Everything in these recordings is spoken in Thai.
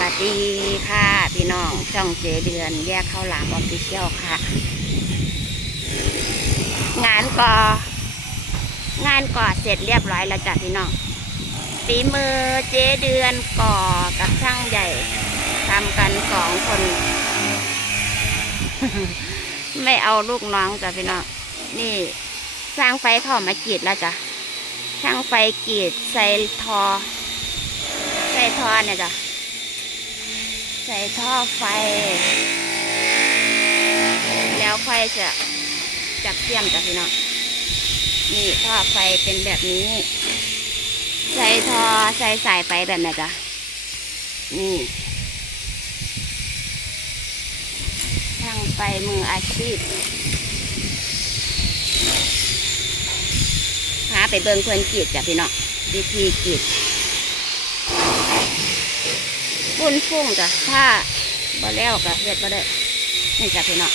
วัสดีค่ะ พี่น้องช่องเจเดือน แยกเข้าวหลามออฟฟิเชียลค่ะ งานก่องานก่อเสร็จเรียบร้อยแล้วจ้ะพี่น้องฝีมือเจเดือนก่อกับช่างใหญ่ทำกันสองคน ไม่เอาลูกน้องจ้ะพี่น้องนี่สร้างไฟเข้ามากรีดแล้วจ้ะช่างไฟกรีดใส่ทอใส่ทอเนี่ยจ้ะ ใส่ท่อไฟ แล้วค่อยจะจับเทียมจ้ะพี่น้องนี่ท่อไฟเป็นแบบนี้ ใส่ท่อใส่สายไฟแบบนี้จ้ะนี่ช่างไฟมืออาชีพพาไปเบิ่งเพื่อนกรีดจ้ะพี่น้องวิธีกรีด ฟุ้นฟุ้งจ้ะถ้าบ่แล้วก็เฮ็ดบ่ได้นี่จ้ะพี่น้อง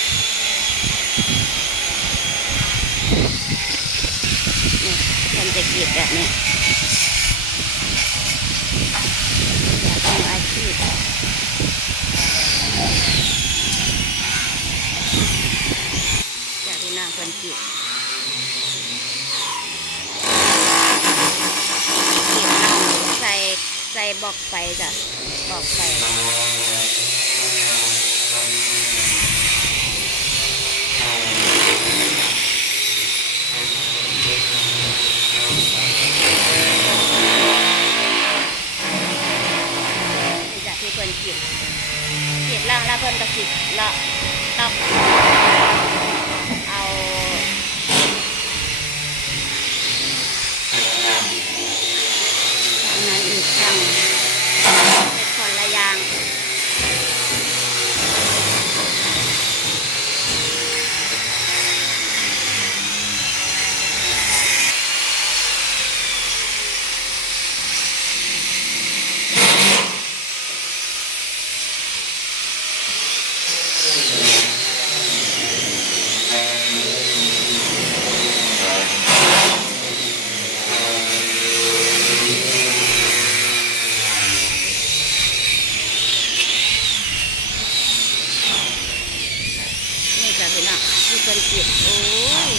นี่มันจะกรีดแบบนี้อยากเป็นอาชีพจ้ะพี่น้องคนกรีดกรีดน้ำใส่ใส่ บอกไฟจ้ะบอกไปจากที่เพิ่นขีดขีดล่างแล้วเพิ่นก็ขีดละตอกเอาทางนั้นอีกช่างเป็นคนละอย่าง นี่จ้ะพี่น้องที่ เป็นจิตโอ้ย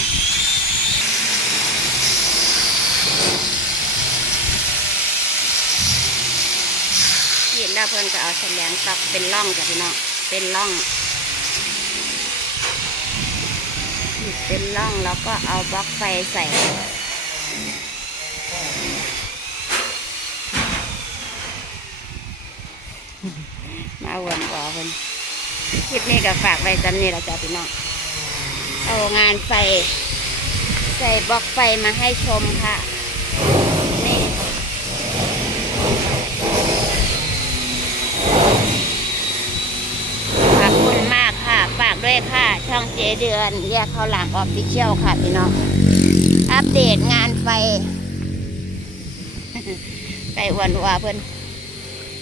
เห็นแล้เพิ่นก็เอาแฉลงตับเป็นร่องจ้ะพี่น้องเป็นร่อง เป็นร่องแล้วก็เอาบล็อกไฟใส่มาวนก่อเพิ่นคลิปนี้ก็ฝากไว้จำนี่ละจ้ะพี่น้อง เอางานไฟ ใส่บล็อกไฟมาให้ชมค่ะ นี่ ขอบคุณมากค่ะ ฝากด้วยค่ะ ช่องเจเดือนแยกเข้าวหลามออฟฟิเชียลค่ะพี่น้อง อัปเดตงานไฟไปวันวาเพื่อน